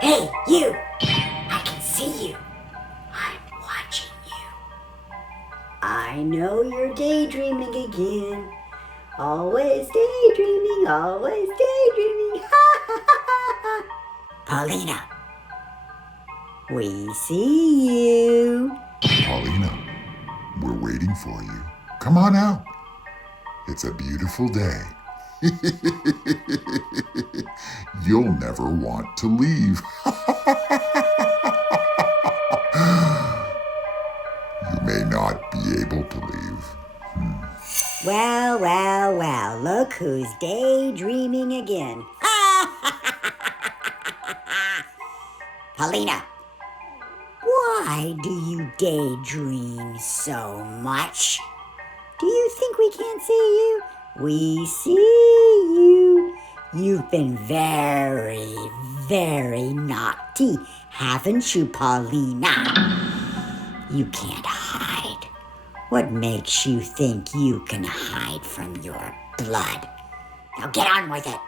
Hey, you! I can see you. I'm watching you. I know you're daydreaming again. Always daydreaming, always daydreaming. Ha ha ha ha ha. Paulina, we see you. Paulina, we're waiting for you. Come on out. It's a beautiful day. You'll never want to leave. You may not be able to leave. Well, well, well, look who's daydreaming again. Paulina, why do you daydream so much? Do you think we can't see you? We see you. You've been very, very naughty, haven't you, Paulina? You can't hide. What makes you think you can hide from your blood? Now get on with it.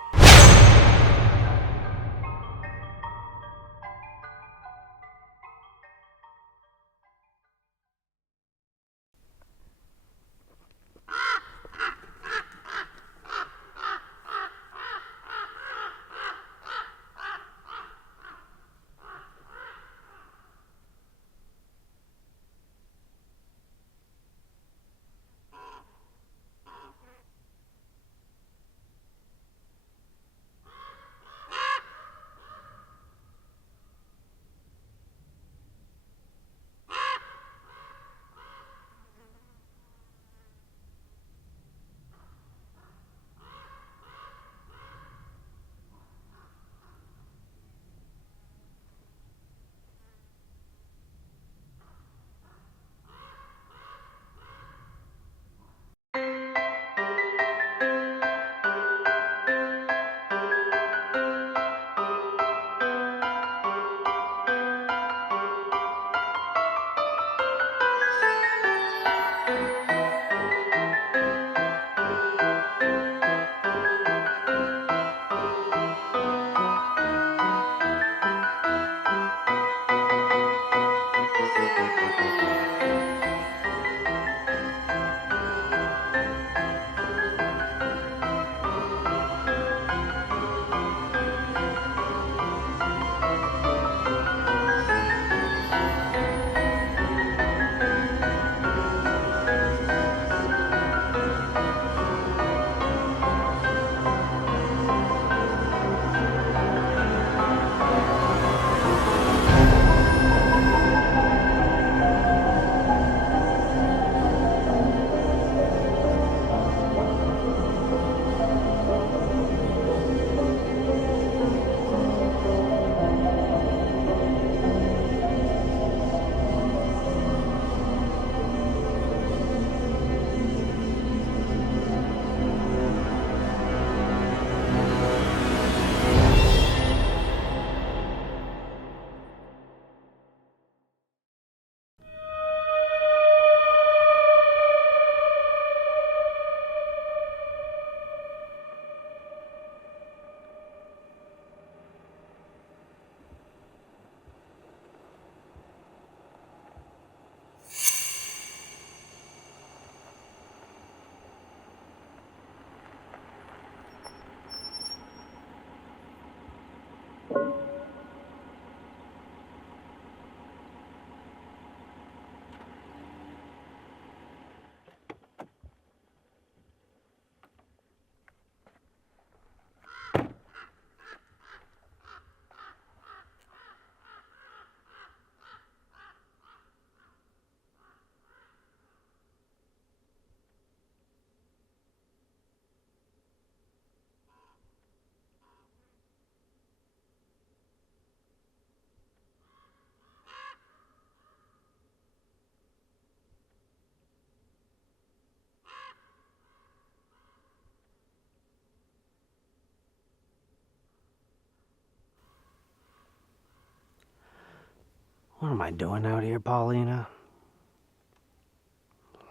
What am I doing out here, Paulina?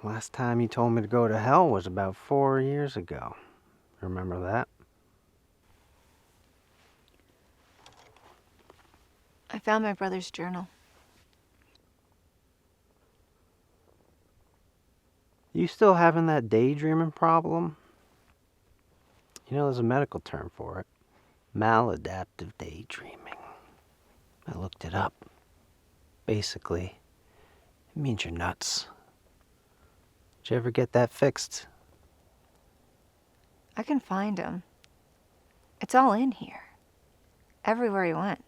Last time you told me to go to hell was about 4 years ago. Remember that? I found my brother's journal. You still having that daydreaming problem? You know, there's a medical term for it. Maladaptive daydreaming. I looked it up. Basically, it means you're nuts. Did you ever get that fixed? I can find him. It's all in here. Everywhere he went.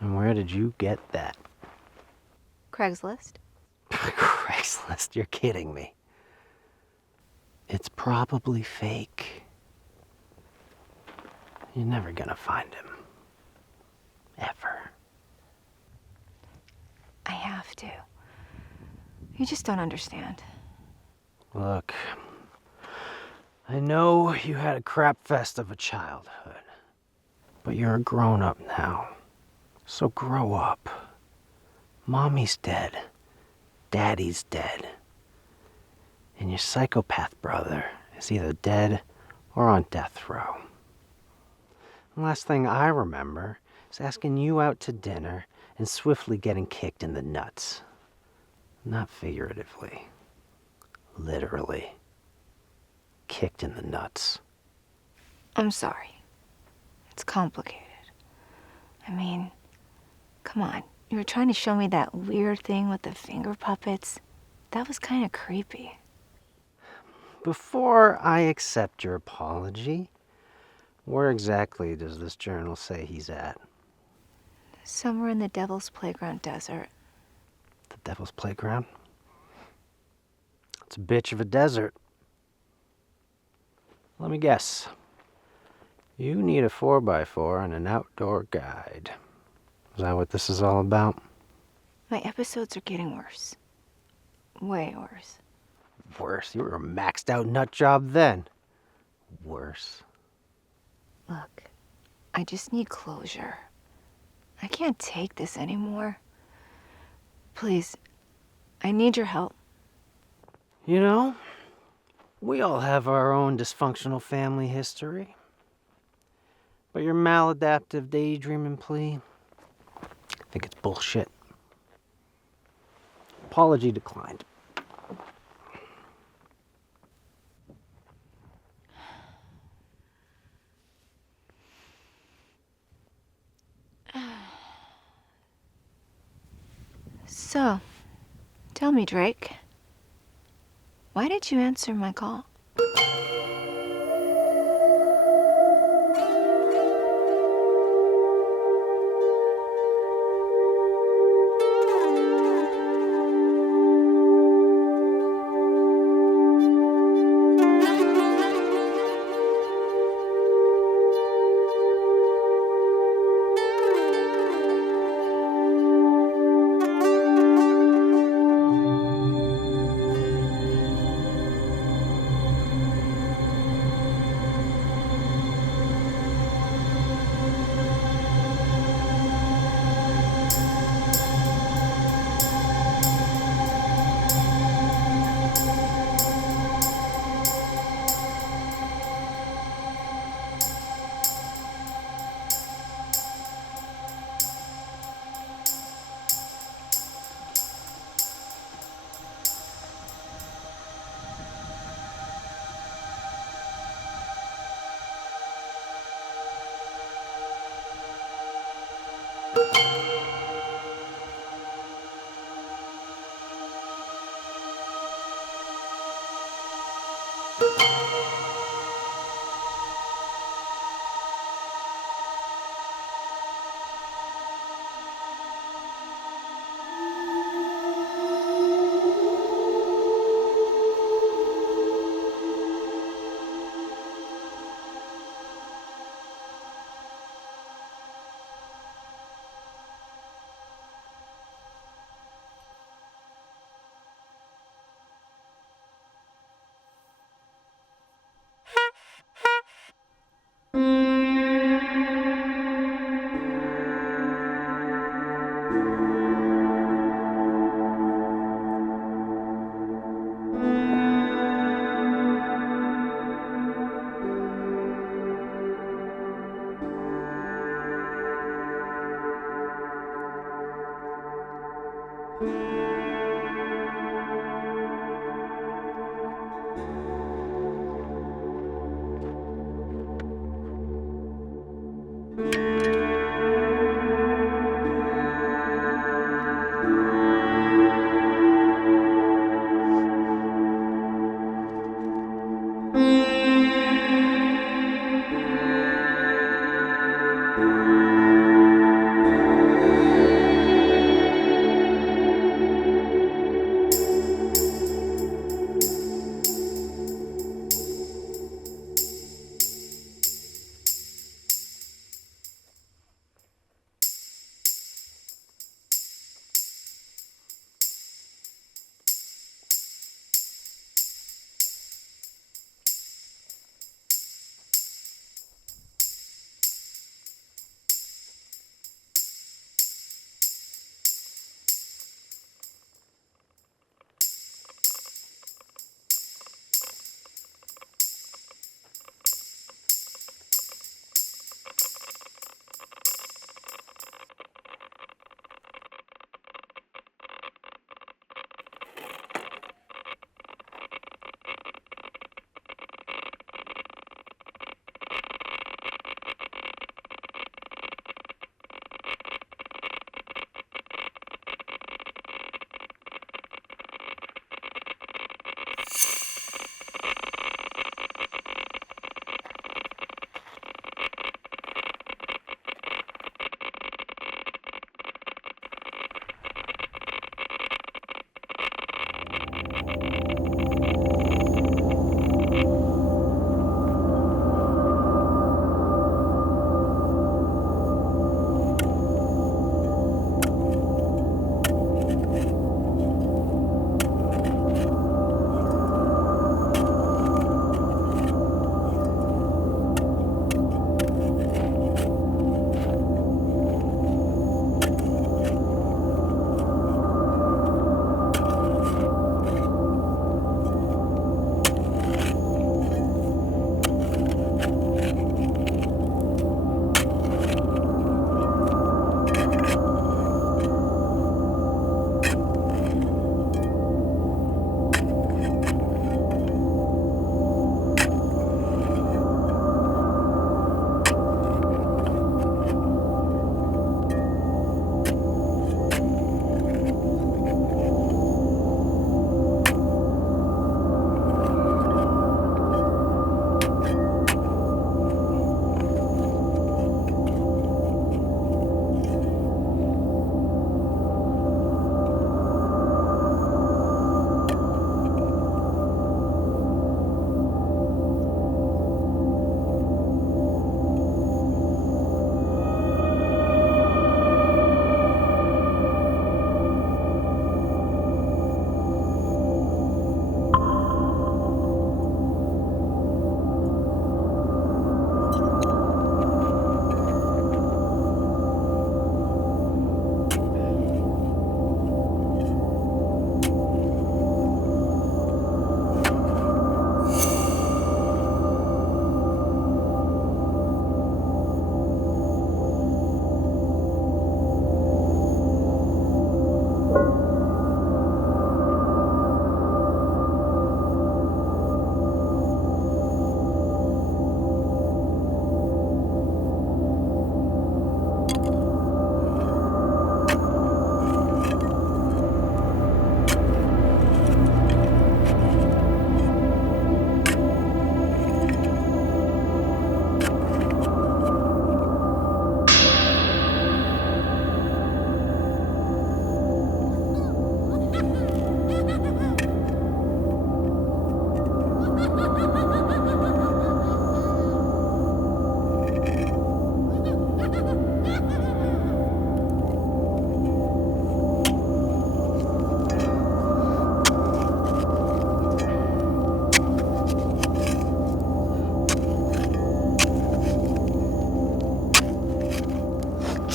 And where did you get that? Craigslist. Craigslist, you're kidding me. It's probably fake. You're never gonna find him. Ever. I have to. You just don't understand. Look, I know you had a crap fest of a childhood, but you're a grown-up now. So grow up. Mommy's dead. Daddy's dead. And your psychopath brother is either dead or on death row. The last thing I remember is asking you out to dinner and swiftly getting kicked in the nuts. Not figuratively. Literally. Kicked in the nuts. I'm sorry. It's complicated. I mean, come on. You were trying to show me that weird thing with the finger puppets. That was kind of creepy. Before I accept your apology, where exactly does this journal say he's at? Somewhere in the Devil's Playground desert. The Devil's Playground? It's a bitch of a desert. Let me guess. You need a 4x4 and an outdoor guide. Is that what this is all about? My episodes are getting worse. Way worse. Worse. You were a maxed out nut job then. Worse. Look, I just need closure. I can't take this anymore. Please, I need your help. You know, we all have our own dysfunctional family history. But your maladaptive daydreaming plea, I think it's bullshit. Apology declined. So, tell me, Drake, why did you answer my call?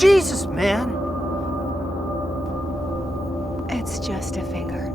Jesus, man! It's just a finger.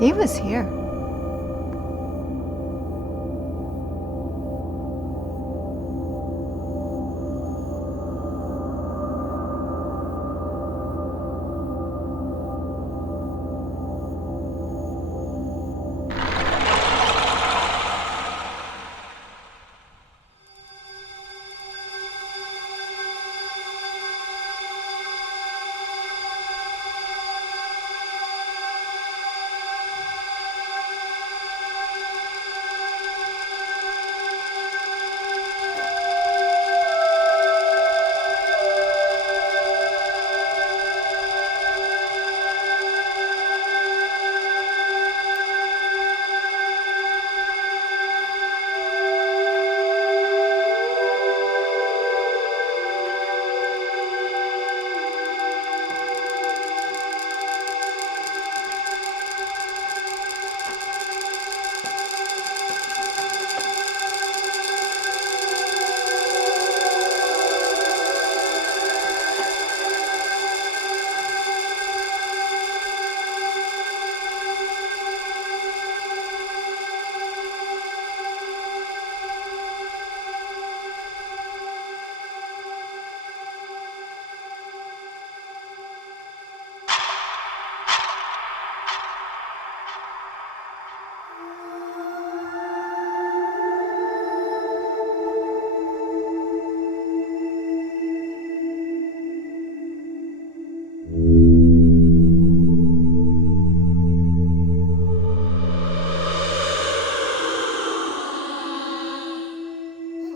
He was here.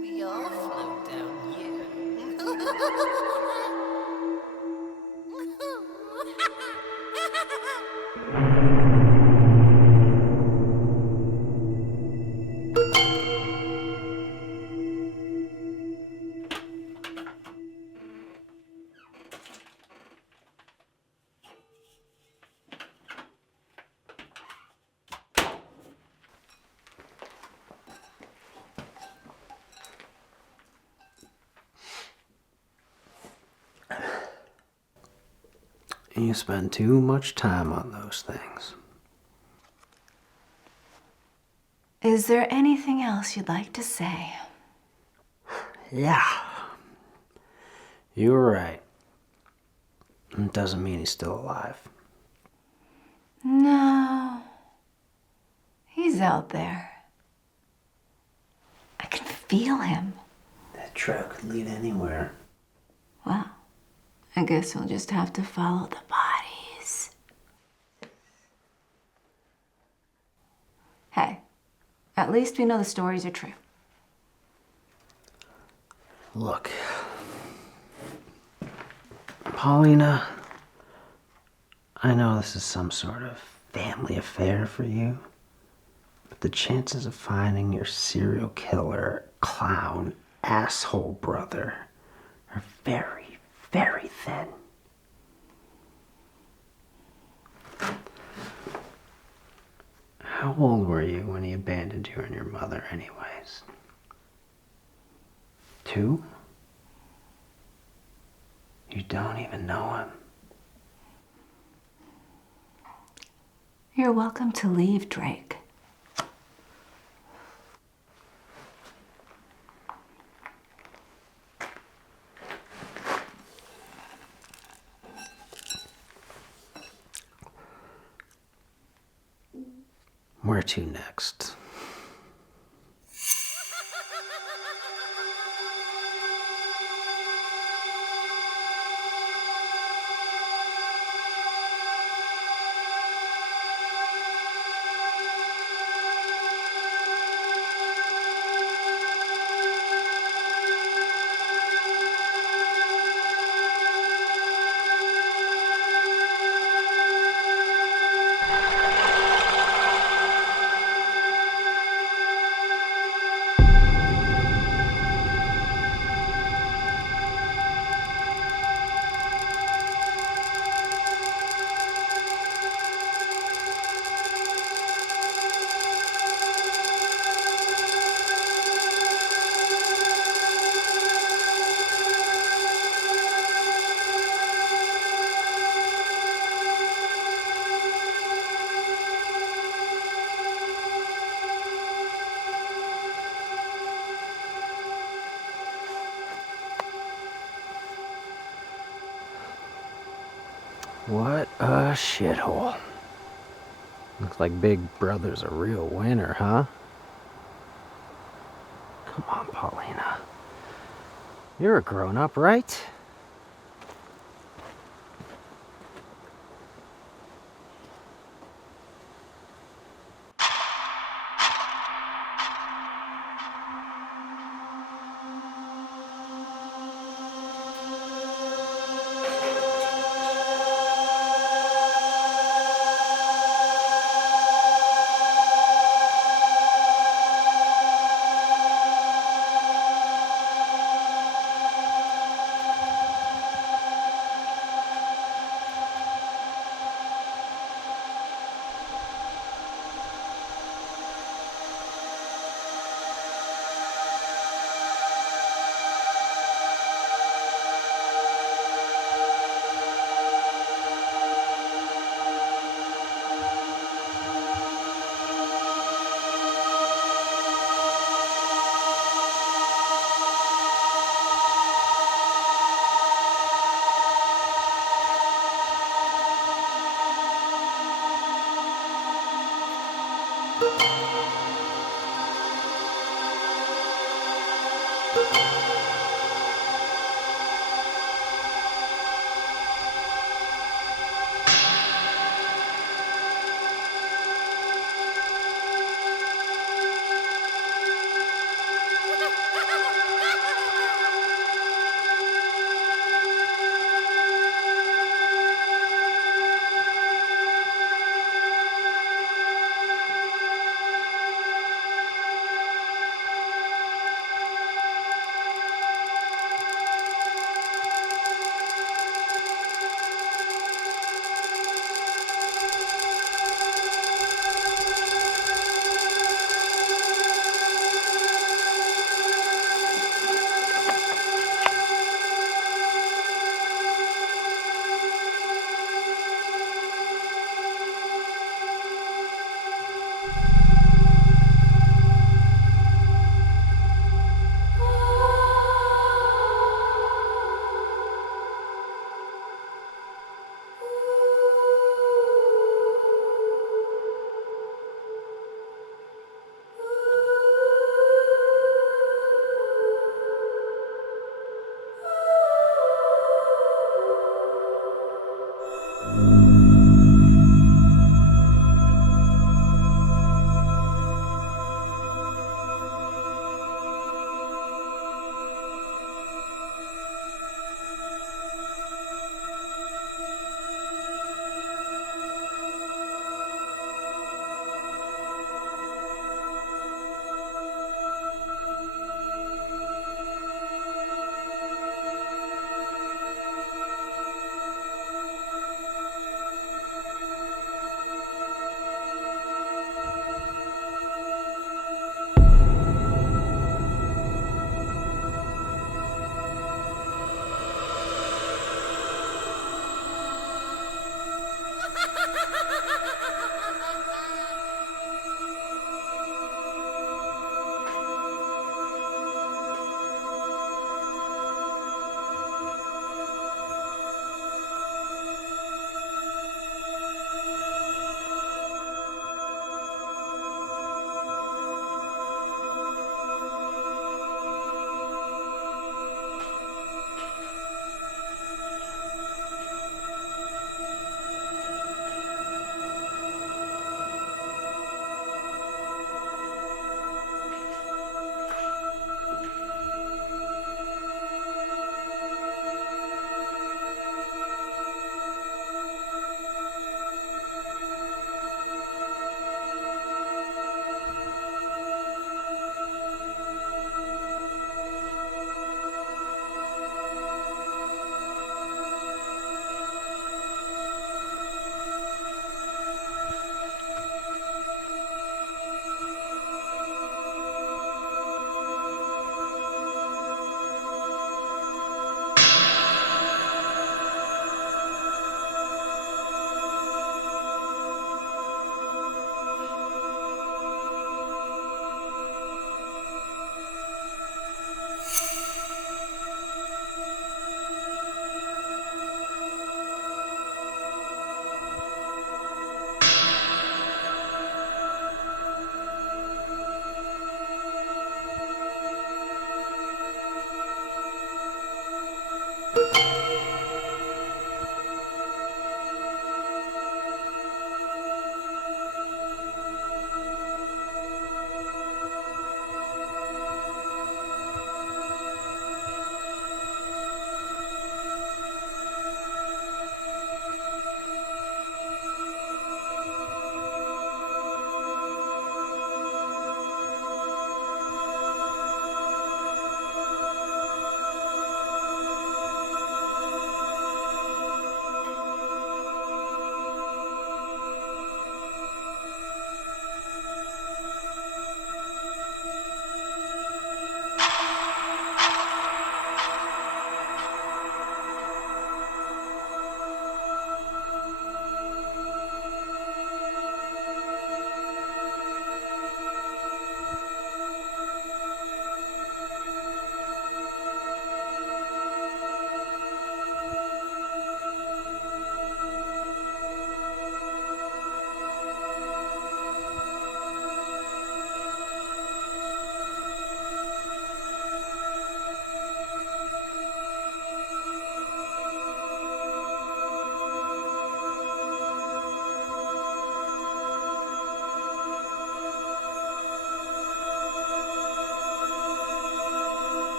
We all float down here. You spend too much time on those things. Is there anything else you'd like to say? Yeah. You were right. It doesn't mean he's still alive. No. He's out there. I can feel him. That trail could lead anywhere. Well, I guess we'll just have to follow the bodies. Hey, at least we know the stories are true. Look, Paulina, I know this is some sort of family affair for you, but the chances of finding your serial killer, clown, asshole brother are very, very thin. How old were you when he abandoned you and your mother anyways? 2? You don't even know him. You're welcome to leave, Drake. Where to next? What a shithole. Looks like Big Brother's a real winner, huh? Come on, Paulina. You're a grown-up, right?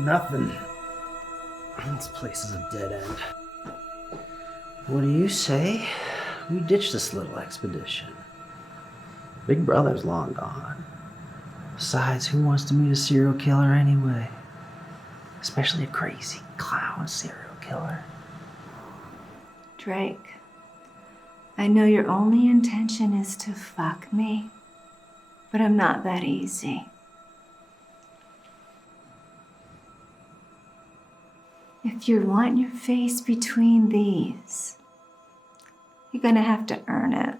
Nothing. This place is a dead end. What do you say? We ditch this little expedition. Big Brother's long gone. Besides, who wants to meet a serial killer anyway? Especially a crazy clown serial killer. Drake, I know your only intention is to fuck me, but I'm not that easy. If you want your face between these, you're gonna have to earn it.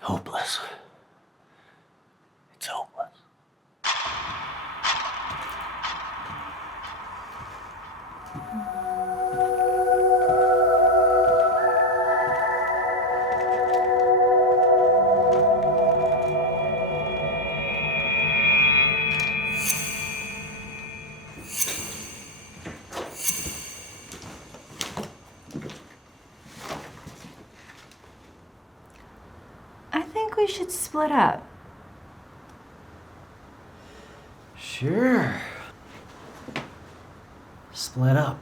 Hopeless. It's hopeless. I think we should split up. Sure. Split up.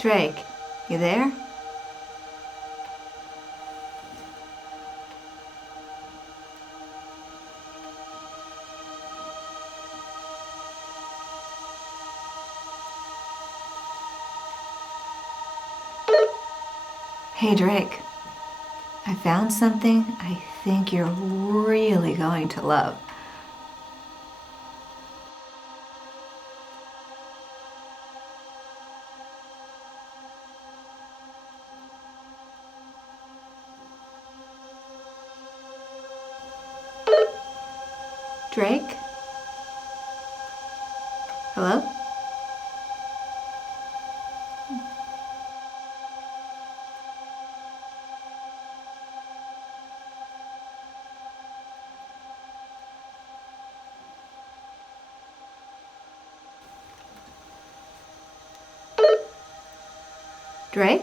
Drake, you there? Hey, Drake. I found something I think you're really going to love. Drake? Hello? Drake?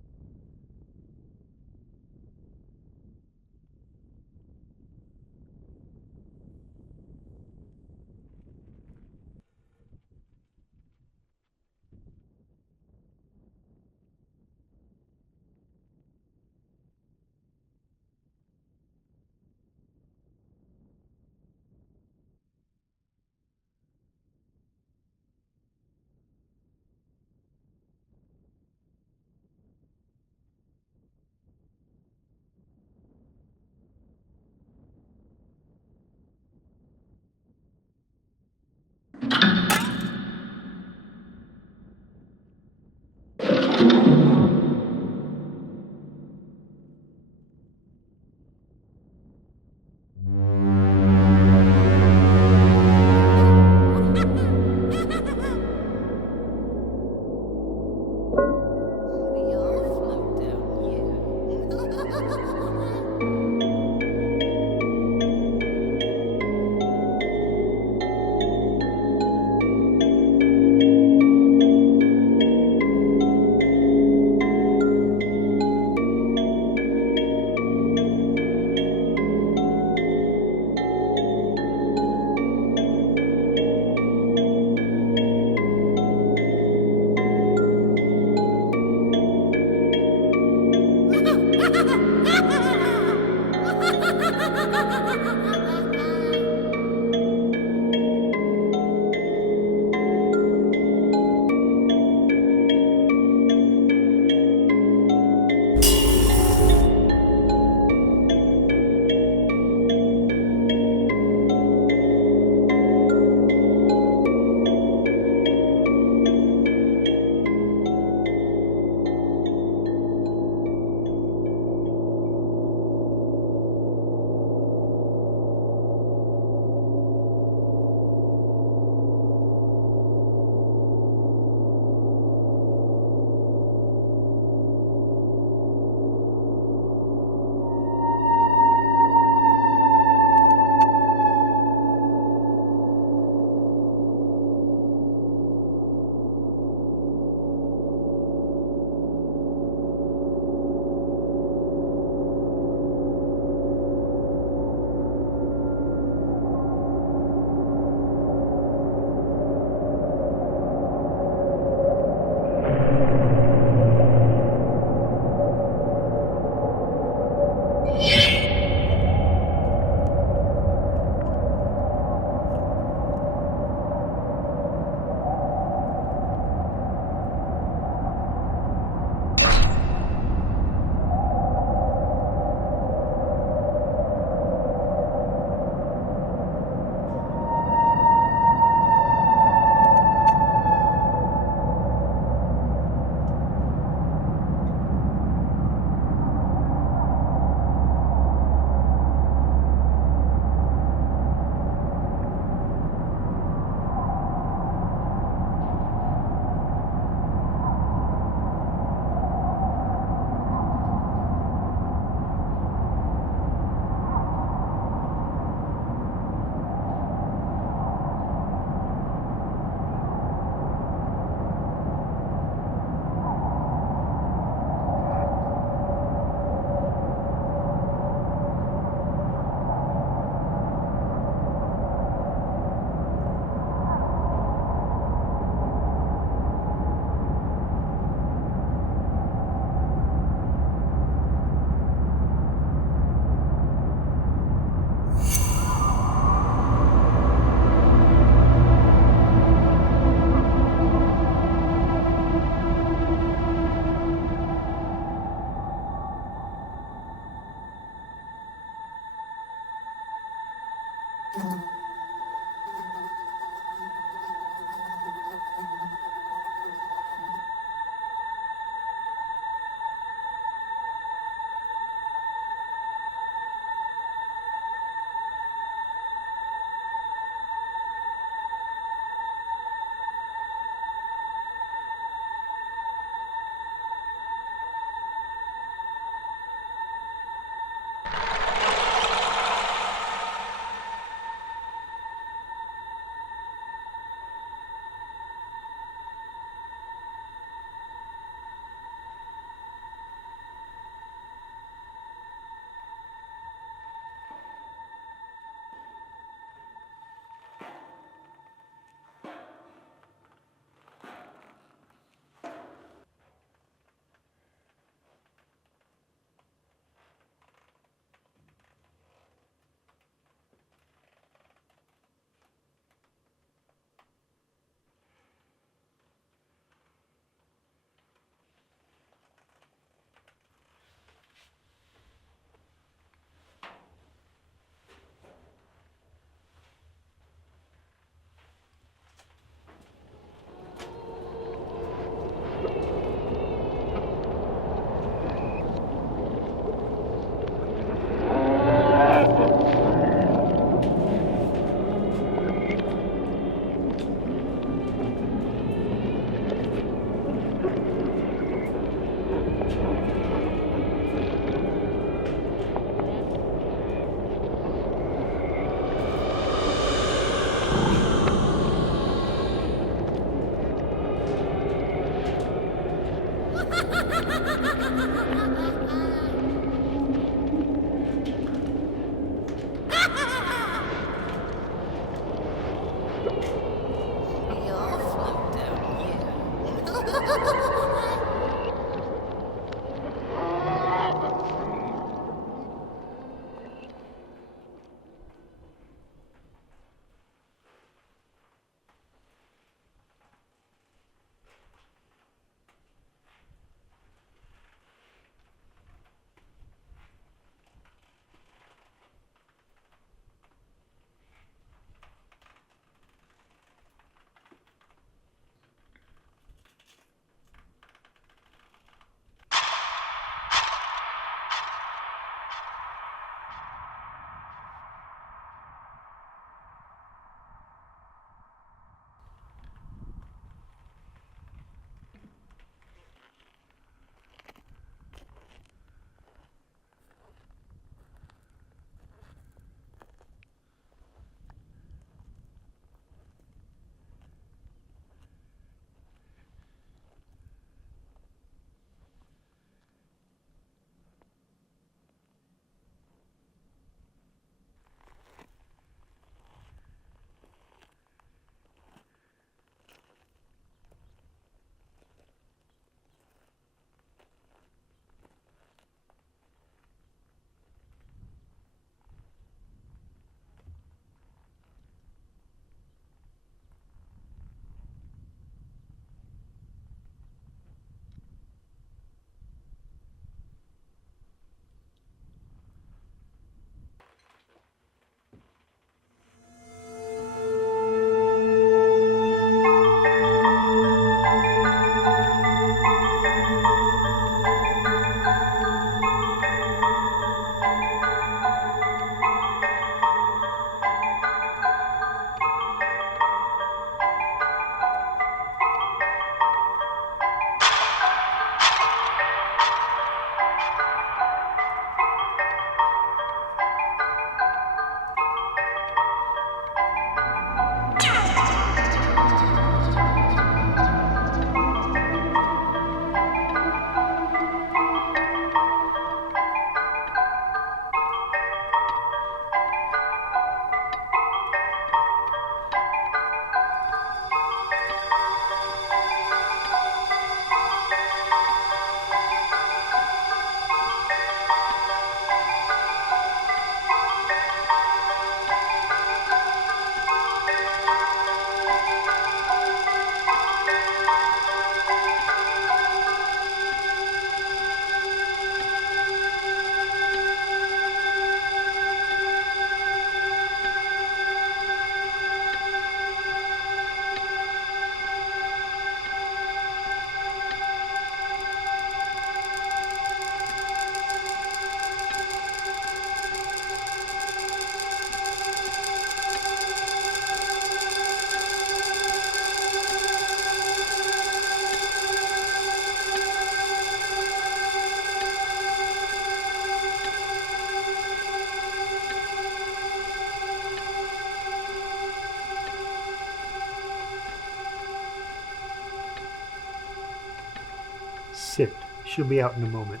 Sit. She'll be out in a moment.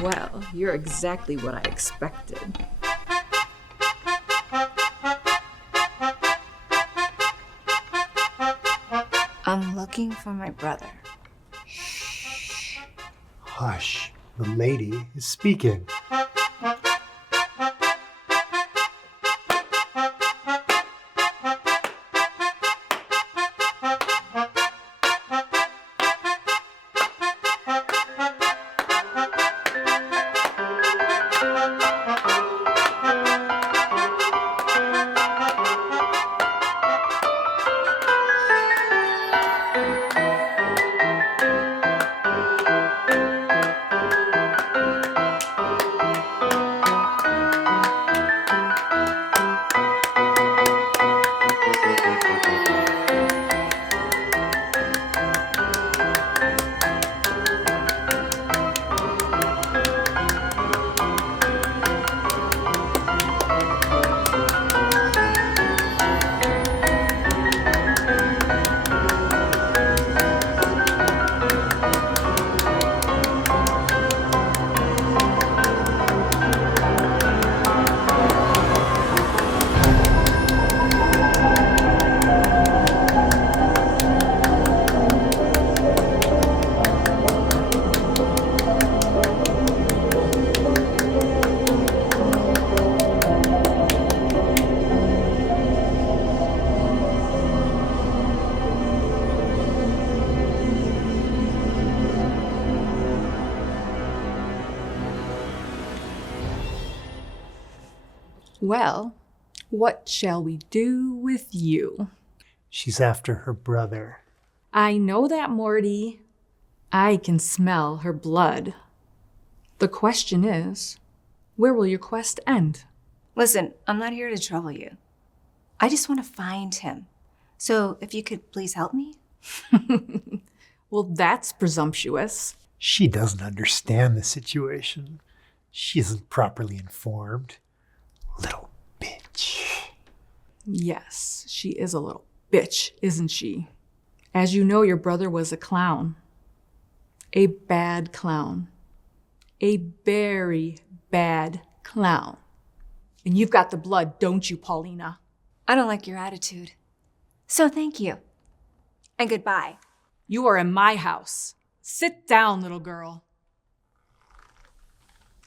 Well, you're exactly what I expected. I'm looking for my brother. Hush. The lady is speaking. Well, what shall we do with you? She's after her brother. I know that, Morty. I can smell her blood. The question is, where will your quest end? Listen, I'm not here to trouble you. I just want to find him. So if you could please help me? Well, that's presumptuous. She doesn't understand the situation. She isn't properly informed. Little bitch. Yes, she is a little bitch, isn't she? As you know, your brother was a clown. A bad clown. A very bad clown. And you've got the blood, don't you, Paulina? I don't like your attitude. So thank you. And goodbye. You are in my house. Sit down, little girl.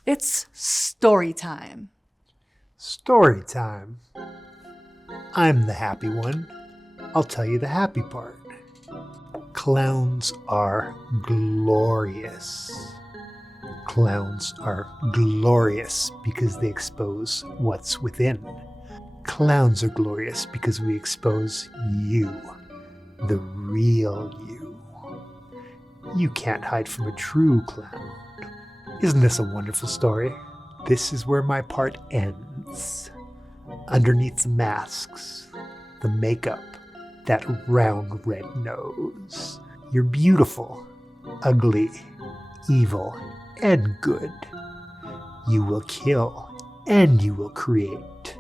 It's story time. Story time. I'm the happy one. I'll tell you the happy part. Clowns are glorious. Clowns are glorious because they expose what's within. Clowns are glorious because we expose you, the real you. You can't hide from a true clown. Isn't this a wonderful story? This is where my part ends. Underneath the masks, the makeup, that round red nose. You're beautiful, ugly, evil, and good. You will kill, and you will create.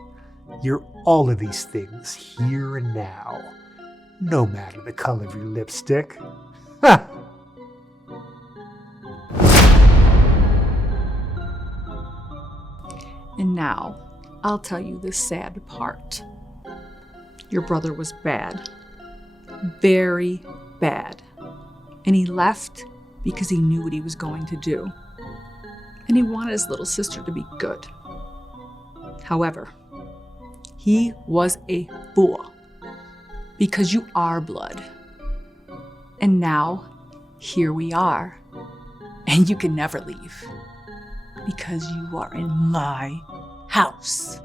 You're all of these things here and now, no matter the color of your lipstick. Ha! And now, I'll tell you the sad part. Your brother was bad. Very bad. And he left because he knew what he was going to do. And he wanted his little sister to be good. However, he was a fool. Because you are blood. And now, here we are. And you can never leave. Because you are in my house.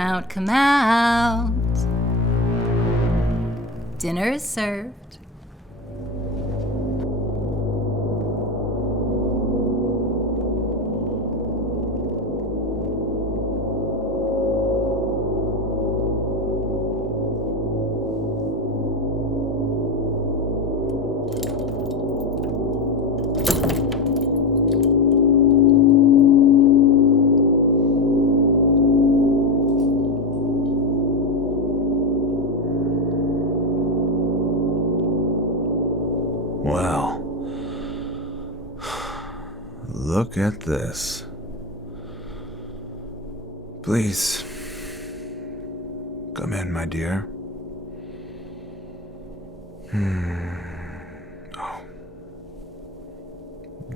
out, come out. Dinner is served. Well, look at this. Please, come in, my dear. Oh.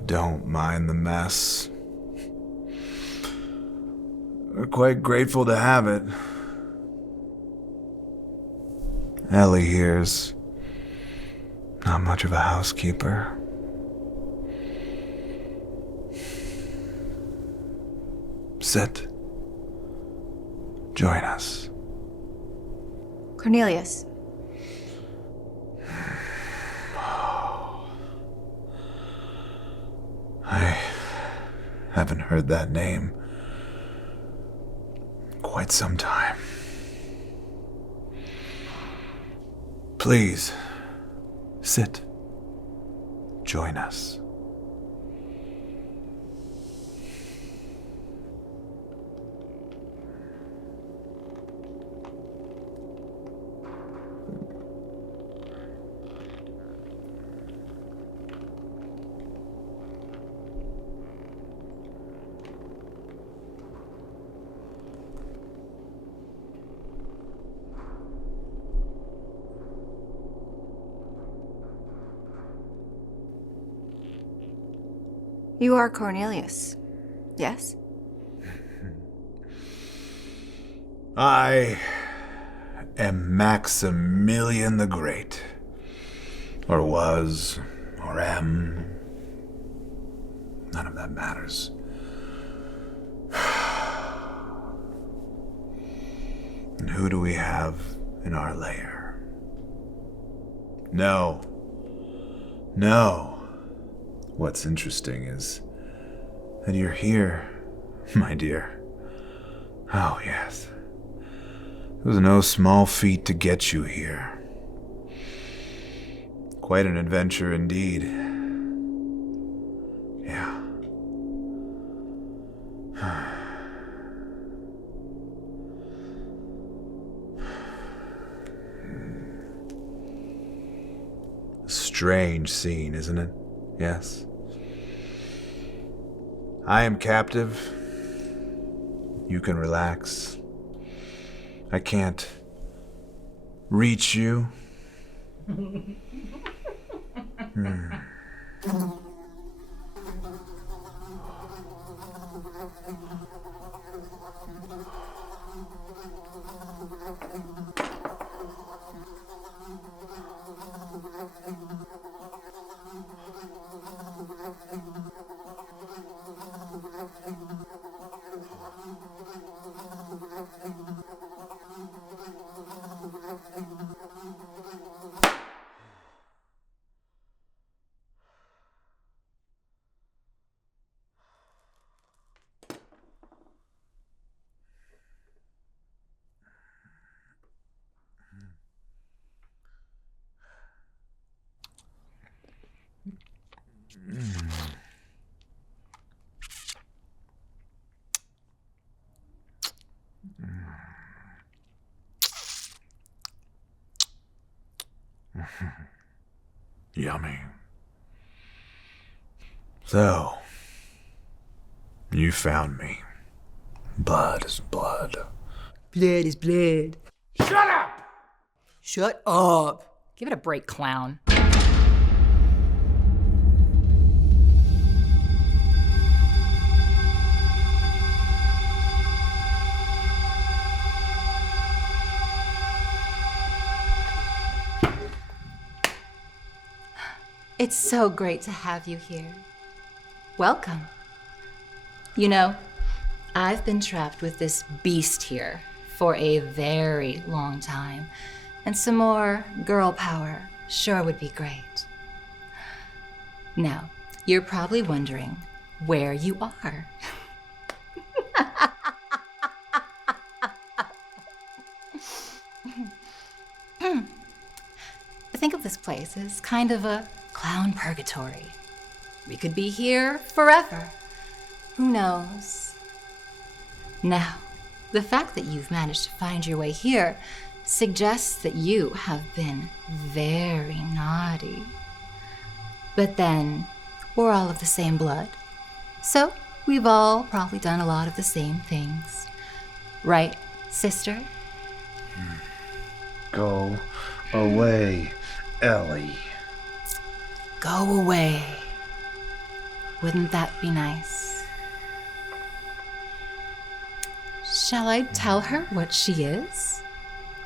Don't mind the mess. We're quite grateful to have it. Ellie here's not much of a housekeeper. Sit. Join us. Cornelius. I haven't heard that name in quite some time. Please, sit. Join us. You are Cornelius, yes? I am Maximilian the Great. Or was, or am. None of that matters. And who do we have in our lair? No. What's interesting is that you're here, my dear. Oh, yes. It was no small feat to get you here. Quite an adventure indeed. Yeah. A strange scene, isn't it? Yes. I am captive. You can relax. I can't reach you. Yummy. So, you found me. Blood is blood. Blood is blood. Shut up! Shut up. Give it a break, clown. It's so great to have you here. Welcome. You know, I've been trapped with this beast here for a very long time, and some more girl power sure would be great. Now, you're probably wondering where you are. Think of this place as kind of a clown purgatory. We could be here forever. Who knows? Now, the fact that you've managed to find your way here suggests that you have been very naughty. But then, we're all of the same blood. So, we've all probably done a lot of the same things. Right, sister? Go away, Ellie. Go away. Wouldn't that be nice? Shall I tell her what she is?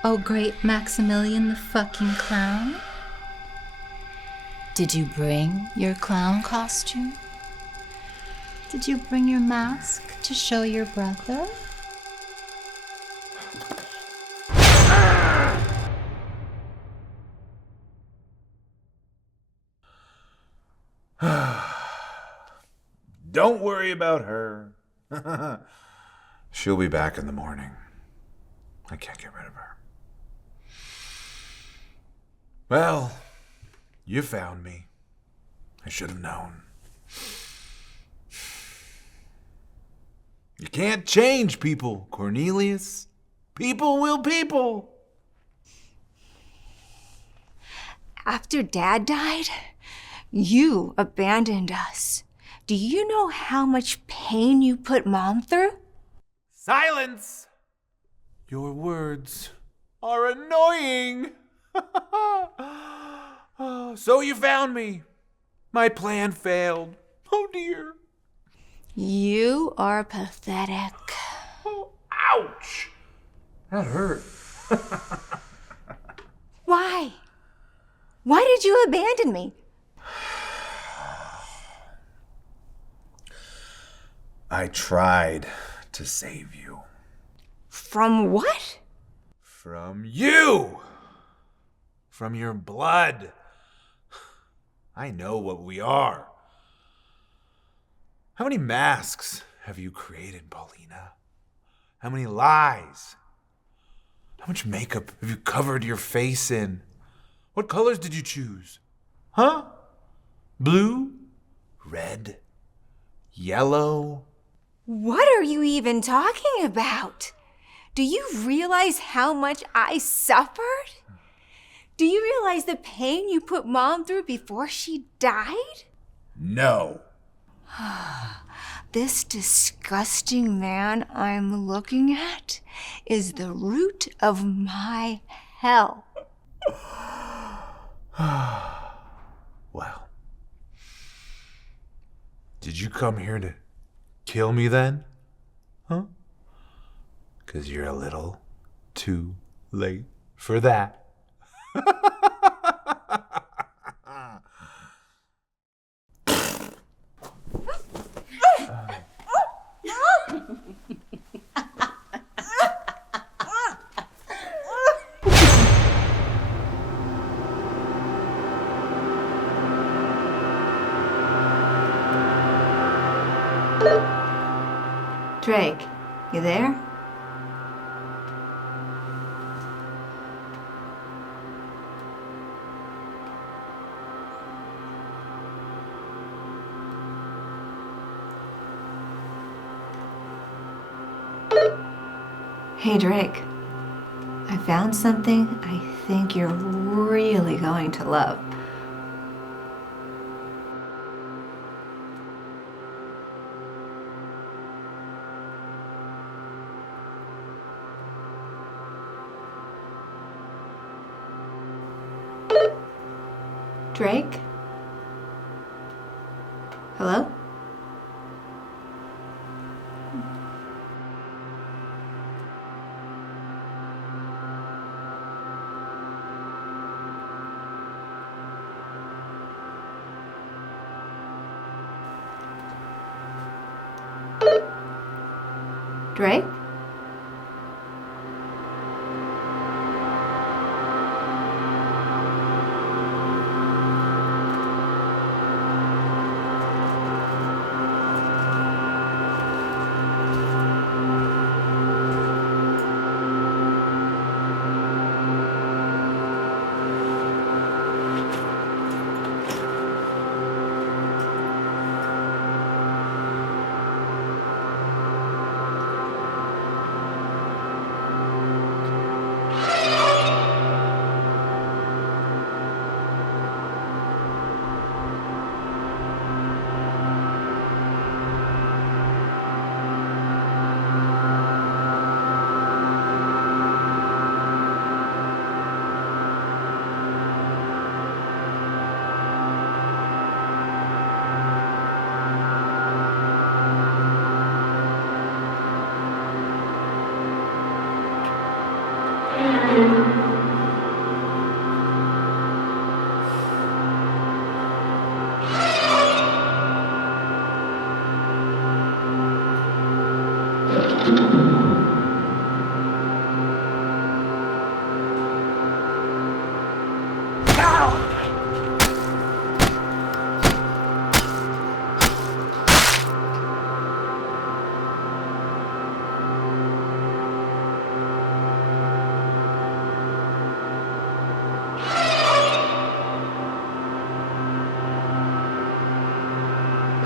Oh, great Maximilian the fucking clown? Did you bring your clown costume? Did you bring your mask to show your brother? Don't worry about her. She'll be back in the morning. I can't get rid of her. Well, you found me. I should have known. You can't change people, Cornelius. People will people. After Dad died, you abandoned us. Do you know how much pain you put Mom through? Silence! Your words are annoying. So you found me. My plan failed. Oh dear. You are pathetic. Oh, ouch. That hurt. Why? Why did you abandon me? I tried to save you. From what? From you! From your blood. I know what we are. How many masks have you created, Paulina? How many lies? How much makeup have you covered your face in? What colors did you choose? Huh? Blue? Red? Yellow? What are you even talking about? Do you realize how much I suffered? Do you realize the pain you put Mom through before she died? No. This disgusting man I'm looking at is the root of my hell. Well. Did you come here to kill me then? Huh? 'Cause you're a little too late for that. Drake, you there? Hey, Drake. I found something I think you're really going to love. Drake? Hello? Drake?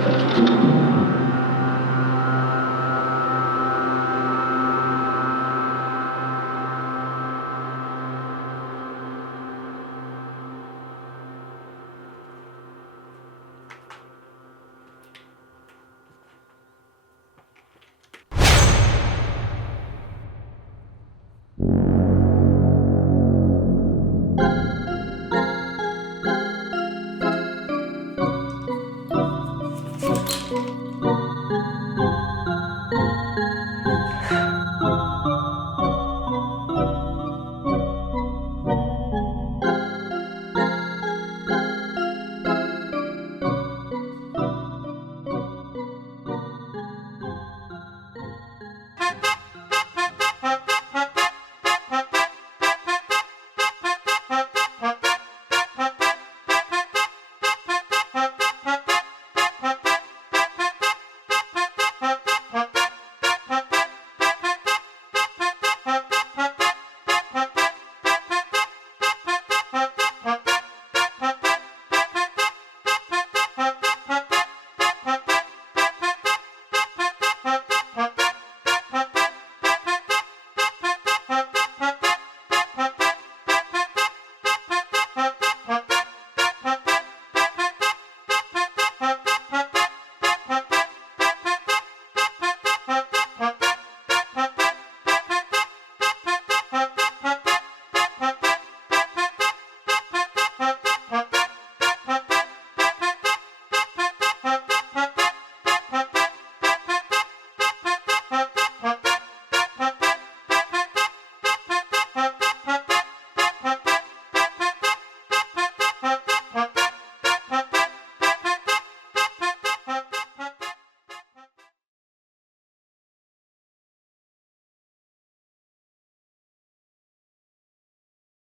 you.